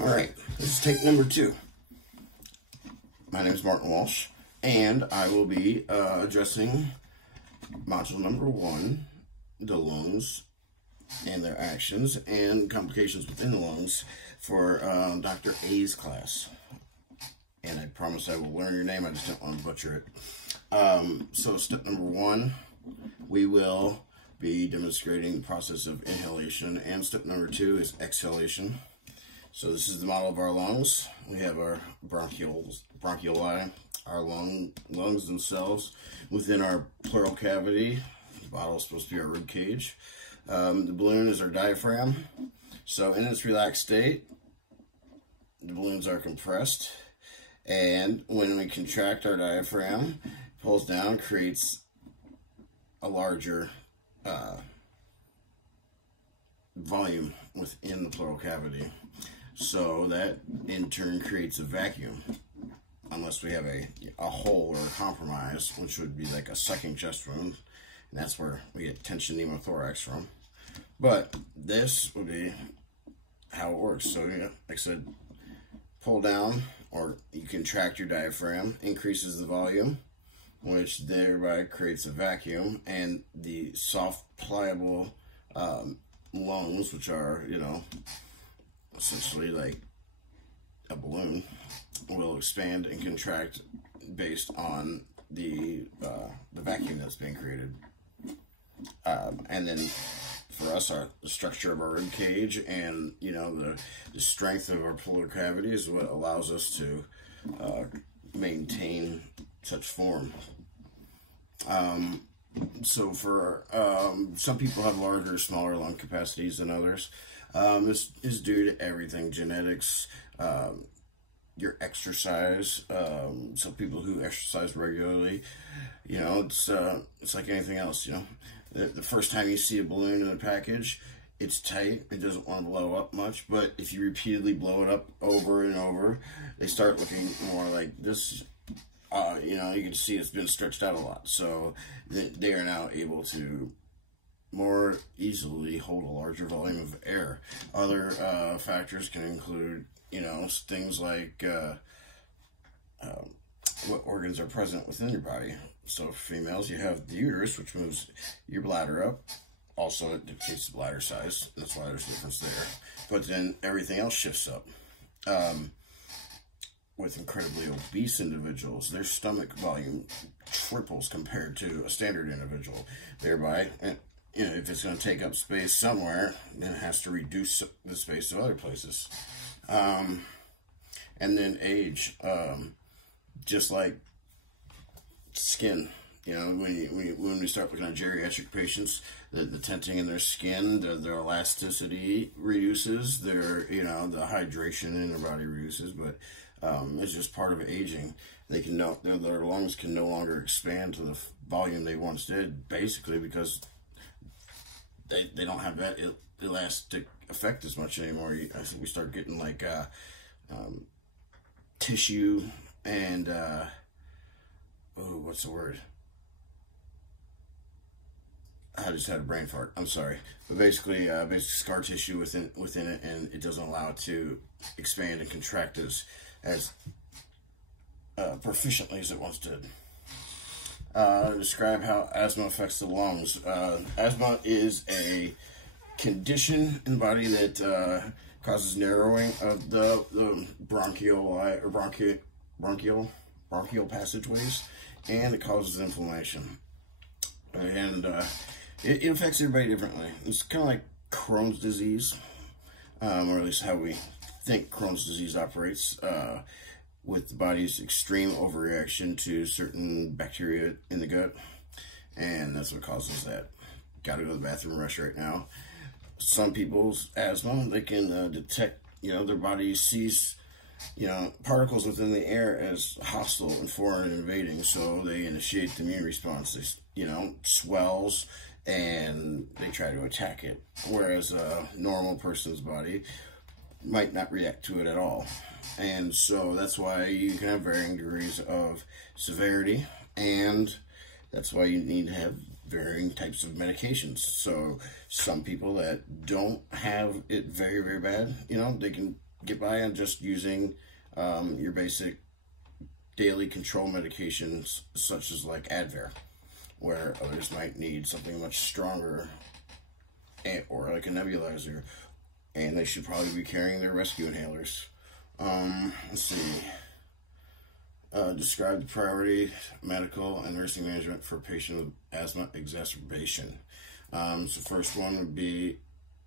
All right, this is take number 2. My name is Martin Walsh, and I will be addressing module number 1, the lungs and their actions and complications within the lungs for Dr. A's class. And I promise I will learn your name, I just don't want to butcher it. So step number 1, we will be demonstrating the process of inhalation, and step number 2 is exhalation. So this is the model of our lungs. We have our bronchioli, our lungs themselves within our pleural cavity. The bottle is supposed to be our rib cage. The balloon is our diaphragm. So in its relaxed state, the balloons are compressed, and when we contract our diaphragm, it pulls down, creates a larger volume within the pleural cavity. So that in turn creates a vacuum, unless we have a hole or a compromise, which would be like a sucking chest wound, and that's where we get tension pneumothorax from. But this would be how it works. So like I said, pull down, or you contract your diaphragm, increases the volume, which thereby creates a vacuum, and the soft, pliable lungs, which are, essentially like a balloon, will expand and contract based on the vacuum that's being created. And then for us, the structure of our rib cage and the strength of our pleural cavity is what allows us to maintain such form. So for some people have larger, smaller lung capacities than others. This is due to everything: genetics, your exercise. So people who exercise regularly, it's like anything else. The first time you see a balloon in a package, it's tight. It doesn't want to blow up much. But if you repeatedly blow it up over and over, they start looking more like this. You can see it's been stretched out a lot. So they are now able to more easily hold a larger volume of air. Other factors can include, things like what organs are present within your body. So for females, you have the uterus, which moves your bladder up. Also, it dictates the bladder size. That's why there's a difference there. But then everything else shifts up. With incredibly obese individuals, their stomach volume triples compared to a standard individual. Thereby, if it's going to take up space somewhere, then it has to reduce the space of other places. And then age, just like skin. When we start looking at geriatric patients, the tenting in their skin, their elasticity reduces, the hydration in their body reduces, but it's just part of aging. Their lungs can no longer expand to the volume they once did, basically because they don't have that elastic effect as much anymore. I think we start getting like tissue and what's the word? I just had a brain fart. I'm sorry, but basically scar tissue within it, and it doesn't allow it to expand and contract as proficiently as it once did. Describe how asthma affects the lungs. Asthma is a condition in the body that causes narrowing of the bronchioli or bronchial passageways, and it causes inflammation. And it affects everybody differently. It's kind of like Crohn's disease, or at least how we think Crohn's disease operates, with the body's extreme overreaction to certain bacteria in the gut, and that's what causes that. Gotta go to the bathroom rush right now. Some people's asthma, they can detect, their body sees, particles within the air as hostile and foreign and invading, so they initiate the immune response. They, swells, and they try to attack it, whereas a normal person's body might not react to it at all. And so that's why you can have varying degrees of severity, and that's why you need to have varying types of medications. So some people that don't have it very, very bad, they can get by on just using your basic daily control medications, such as like Advair, where others might need something much stronger, or like a nebulizer, and they should probably be carrying their rescue inhalers. Let's see. Describe the priority medical and nursing management for a patient with asthma exacerbation. So first one would be,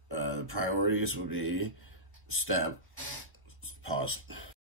the priorities would be pause.